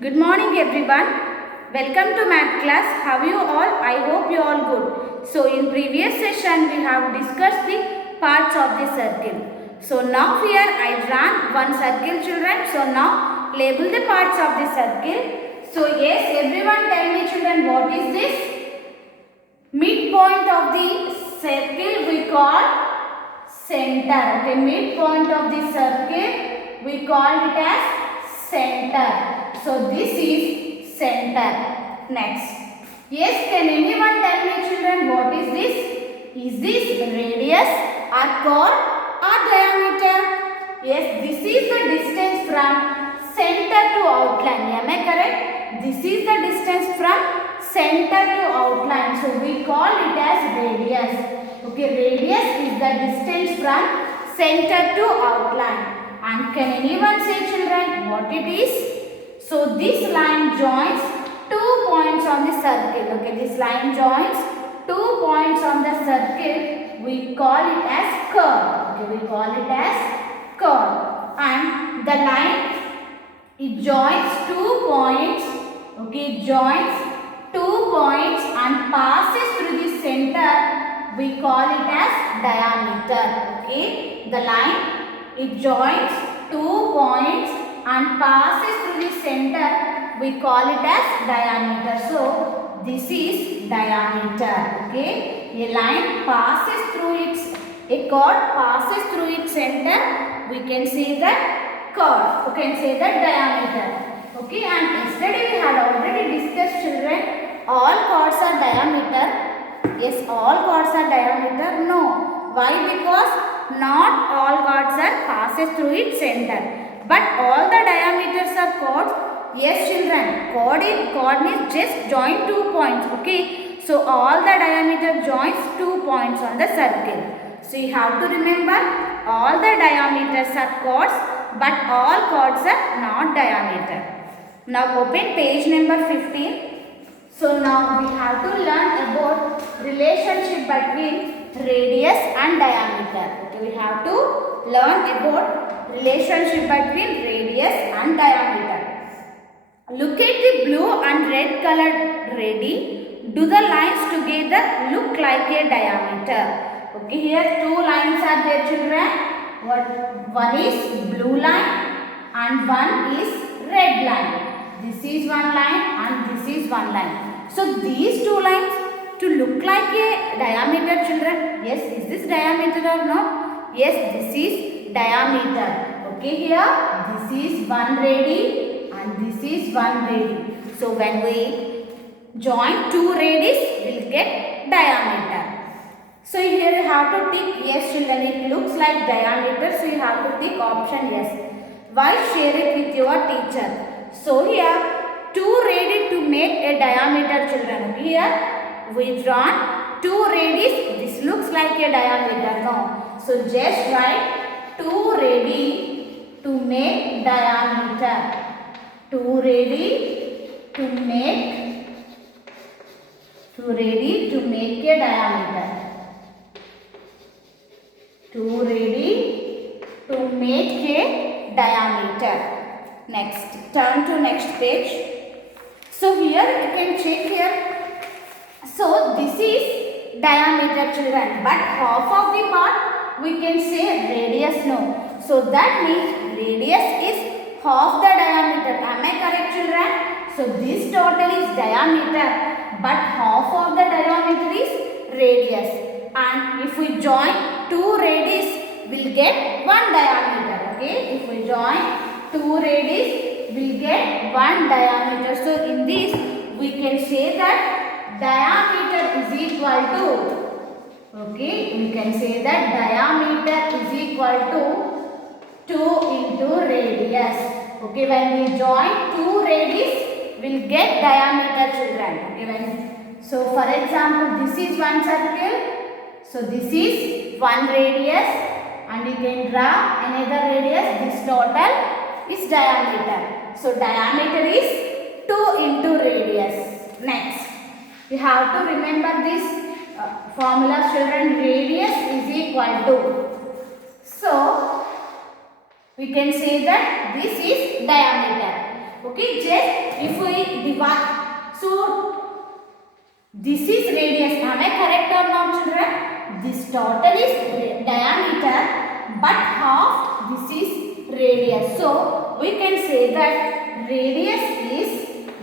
Good morning everyone. Welcome to math class. How are you all? I hope you all good. So in previous session we have discussed the parts of the circle. So now here I drawn one circle children. So now label the parts of the circle. So yes, everyone tell me children, what is this? Midpoint of the circle we call center. Okay, midpoint of the circle we call it as center. So this is center. Next. Yes, can anyone tell me children, what is this? Is this radius or chord or diameter? Yes, this is the distance from center to outline. Am I correct? This is the distance from center to outline. So we call it as radius. Okay, radius is the distance from center to outline. And can anyone say children what it is? So this line joins 2 points on the circle. Okay, this line joins 2 points on the circle. We call it as curve. Okay, we call it as curve. And the line, it joins 2 points. Okay, it joins 2 points and passes through the center. We call it as diameter. Okay, the line, it joins 2 points and passes through the center. We call it as diameter. So this is diameter. Okay, a line passes through a chord passes through its center. We can say that chord. We can say that diameter. Okay, and yesterday we had already discussed children, all chords are diameter. Yes, all chords are diameter. No. Why? Because not all chords are passes through its center. But all the diameters are chords. Yes children, chord is just join 2 points. Okay. So all the diameter joins 2 points on the circle. So you have to remember, all the diameters are chords, but all chords are not diameter. Now open page number 15. So now we have to learn about relationship between radius and diameter. Okay, we have to learn about relationship between radius and diameter. Look at the blue and red colored radii. Do the lines together look like a diameter? Okay, here 2 lines are there children. One is blue line and one is red line. This is one line and this is one line. So these 2 lines to look like a diameter children. Yes, is this diameter or not? Yes, this is diameter. Okay, here this is one radii and this is one radii. So when we join 2 radii, we will get diameter. So here you have to tick yes children, it looks like diameter, so you have to tick option yes. Why? Share it with your teacher. So here 2 radii to make a diameter children. Here we drawn 2 radii, this looks like a diameter. No. So just write 2 radii to make diameter. 2 radii to make a diameter. 2 radii to make a diameter. Next, turn to next page. So here you can check here. So this is diameter children, but half of the part we can say radius no. So that means radius is half the diameter. Am I correct children? So this total is diameter, but half of the diameter is radius. And if we join 2 radii, we'll get 1 diameter. Okay, if we join 2 radii, we'll get 1 diameter. So in this we can say that diameter is equal to, okay, we can say that diameter is equal to 2 into radius. Okay, when we join 2 radii, we'll get diameter children. Okay, so for example, this is one circle. So this is 1 radius and you can draw another radius. This total is diameter. So diameter is 2 into radius. Next, you have to remember this formula children. Radius is equal to, so we can say that this is diameter. Okay, just if we divide, so this is radius. Am I correct or not, children? This total is diameter, but half this is radius. So we can say that radius is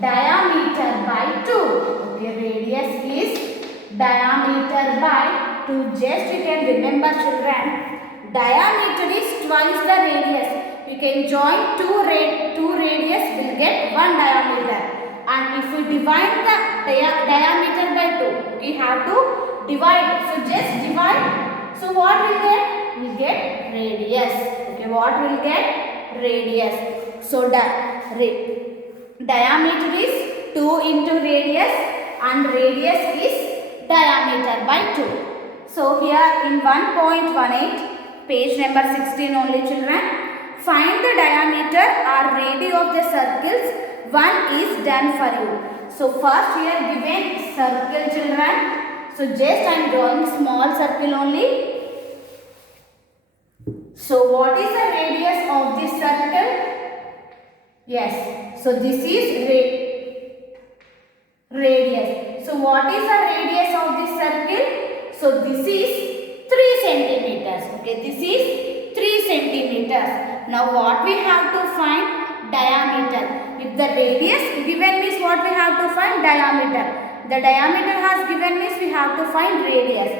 diameter by 2. Okay, radius is diameter by 2. Just you can remember, children, diameter is twice the radius. We can join two radius will get one diameter. And if we divide the diameter by 2, we have to divide. So just divide. So what will get? We get radius. Okay, what will get? Radius. So diameter is 2 into radius, and radius is diameter by 2. So here in 1.18, page number 16 only, children, find the diameter or radius of the circles. One is done for you. So first here given circle, children. So just I am drawing small circle only. So what is the radius of this circle? Yes. So this is radius. So what is the radius of this circle? So this is 3 centimeters. Okay, this is 3 centimeters. Now what we have to find? Diameter. If the radius given means what we have to find? Diameter. The diameter has given means we have to find radius.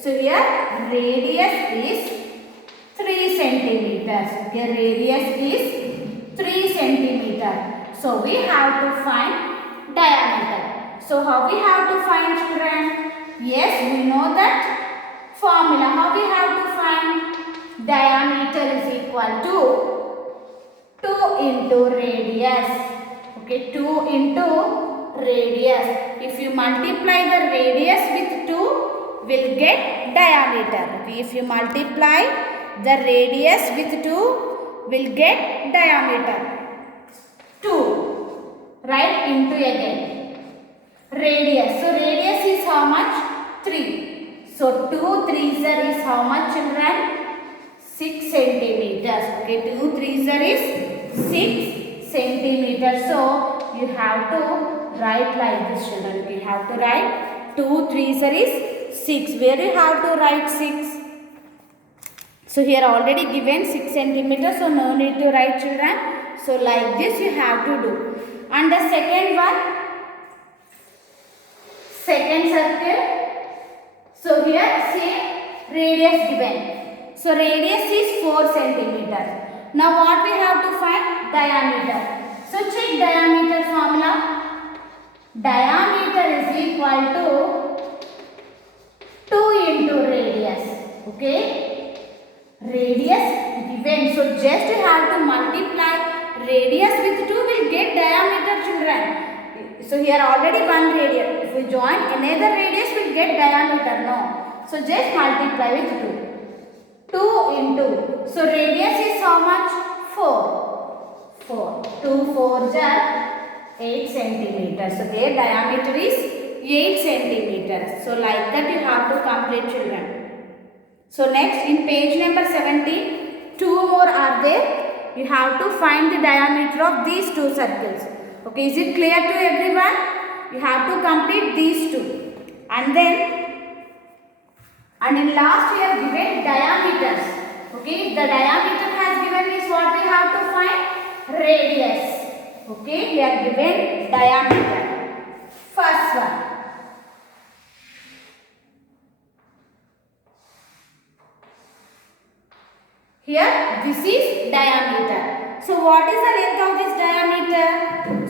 So here radius is 3 centimeters. Here radius is 3 centimeters. So we have to find diameter. So how we have to find, children? Yes, we know that formula. How we have to find? Diameter is equal to 2 into radius. Okay, 2 into radius. If you multiply the radius with 2, will get diameter. Okay, if you multiply the radius with 2, will get diameter. 2. Write into again. Radius. So radius is how much? 3. So 2 3s is how much, children? 6 centimeters. Okay, 2 3s is 6 centimeters. So you have to write like this, children. You have to write 2 3s is 6. Where you have to write 6? So here already given 6 centimeters. So no need to write, children. So like this you have to do. And the second one, second circle. So here same radius given. So radius is 4 centimeters. Now what we have to find? Diameter. So check diameter formula. Diameter is equal to 2 into radius. Okay. Radius given. So just you have to multiply radius with 2 will get diameter, children. So here already one radius. If we join another radius, we will get diameter. No. So just multiply with 2. 2 into. So radius is how much? 4. 4. 2 4s are 8 centimeters. So their diameter is 8 centimeters. So like that you have to complete, children. So next in page number 17, 2 more are there. You have to find the diameter of these 2 circles. Okay, is it clear to everyone? You have to complete these 2. And then, and in last we have given diameters. Okay, the diameter has given is what we have to find? Radius. Okay, we are given diameter. First one. Here this is diameter. So what is the length of this diameter?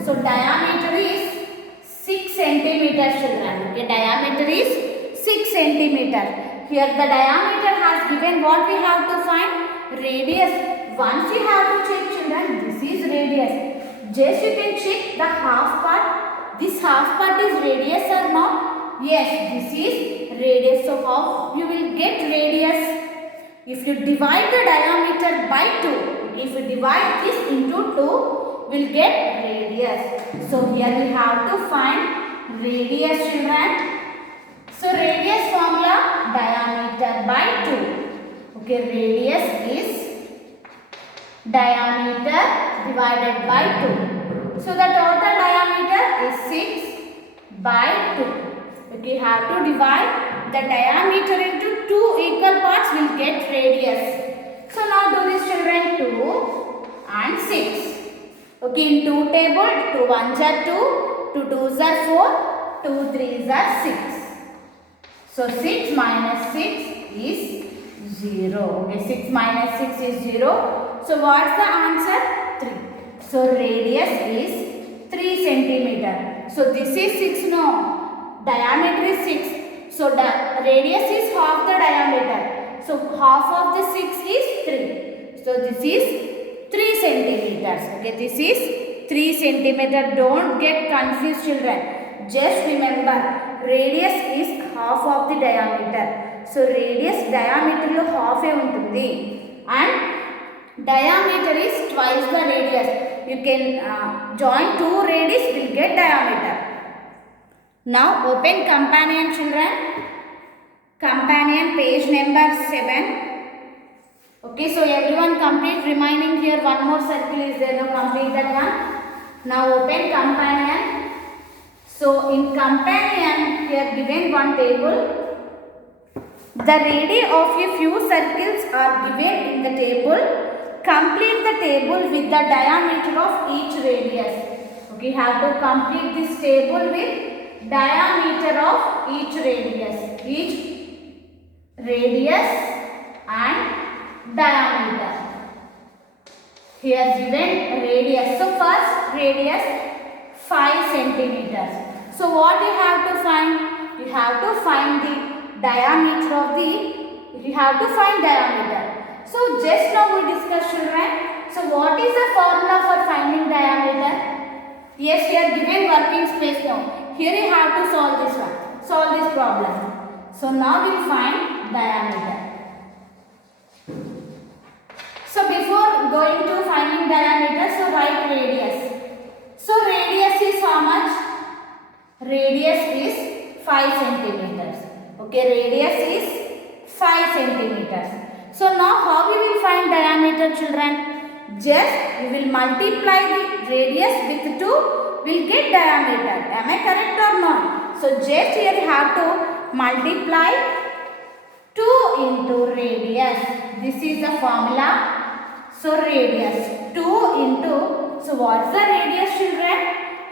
So diameter is 6 centimeters, children. Okay, diameter is 6 centimeters. Here the diameter has given what we have to find? Radius. Once you have to check, children, this is radius. Just you can check the half part. This half part is radius or not? Yes, this is radius. So how you will get radius? If you divide the diameter by 2, if you divide this into 2, we'll get radius. So here we have to find radius, children. So radius formula, diameter by 2. Okay, radius is diameter divided by 2. So the total diameter is 6 by 2. We have to divide the diameter into 2 equal parts, will get radius. So now do this children, 2 and 6. Okay, in 2 table, 2 1s are 2, 2 2s are 4, 2 3s are 6. So 6 minus 6 is 0. Okay, 6 minus 6 is 0. So what's the answer? 3. So radius is 3 centimeter. So this is 6 no. Diameter is 6. So the radius is half the diameter. So half of the 6 is 3. So this is 3 centimeters. Okay, this is 3 centimeter. Don't get confused children. Just remember, radius is half of the diameter. So radius diameter lo half e untundi and diameter is twice the radius. You can join 2 radius, will get diameter. Now open companion children. Companion page number 7. Okay, so everyone complete. Remaining here one more circle is there. Now complete that one. Now open companion. So in companion here given one table. The radii of a few circles are given in the table. Complete the table with the diameter of each radius. Okay, you have to complete this table with diameter of each radius. Each radius and diameter. Here given radius. So first radius 5 centimeters. So what you have to find? You have to find the diameter of the, you have to find diameter. So just now we discussed children. So what is the formula for finding diameter? Yes, we are given working space now. Here you have to solve this one. Solve this problem. So now we will find diameter. So before going to finding diameter, so write radius. So radius is how much? Radius is 5 centimeters. Okay, radius is 5 centimeters. So now how we will find diameter children? Just we will multiply the radius with 2, will get diameter. Am I correct or not? So just here you have to multiply 2 into radius. This is the formula. So radius 2 into, so what's the radius children?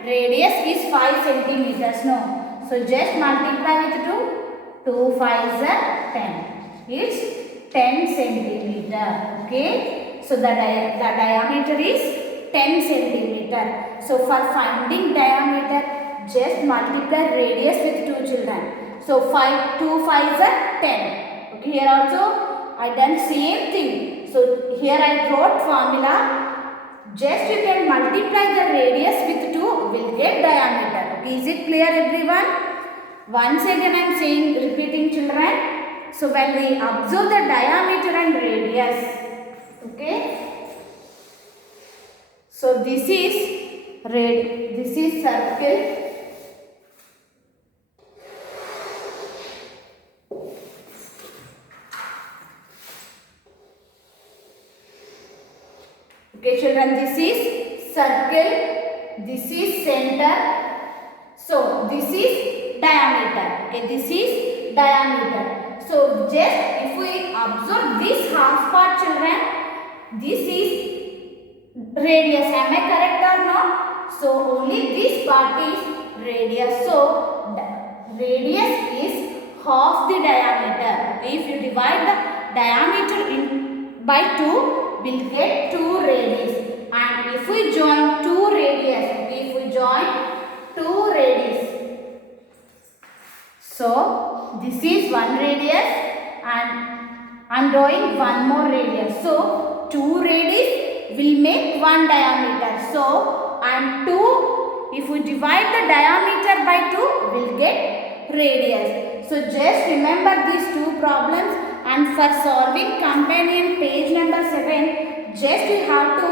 Radius is 5 centimeters. No. So just multiply with 2. 2 5s are 10. It's 10 centimeter. Okay. So the diameter is 10 centimeter. So for finding diameter, just multiply radius with 2 children. So 2 5s are 10. Okay. Here also I done same thing. So here I wrote formula. Just you can multiply the radius with 2, will get diameter. Okay. Is it clear everyone? Once again I am saying, repeating children. So when we observe the diameter and radius, okay. So this is circle. Okay children, this is circle, this is center. So this is diameter. Okay, this is diameter. So just if we observe this half part children, this is radius. Am I correct or not? So only this part is radius. So radius is half the diameter. Okay, if you divide the diameter by 2, we'll get 2 radius. And if we join 2 radius, okay, if we join 2 radius, so this is 1 radius and I am drawing one more radius. So 2 radius will make 1 diameter. So and 2, if we divide the diameter by 2, we'll get radius. So just remember these 2 problems, and for solving companion page number 7, just you have to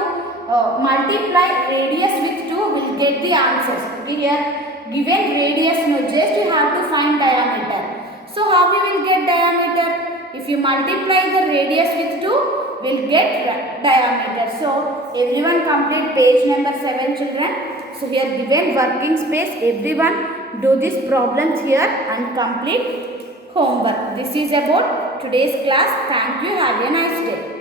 multiply radius with 2, will get the answers. Okay, here given radius, no, just you have to find diameter. So how we will get diameter? If you multiply the radius with 2, will get diameter. So everyone complete page number 7 children. So here given working space, everyone do these problems here and complete homework. This is about today's class. Thank you. Have a nice day.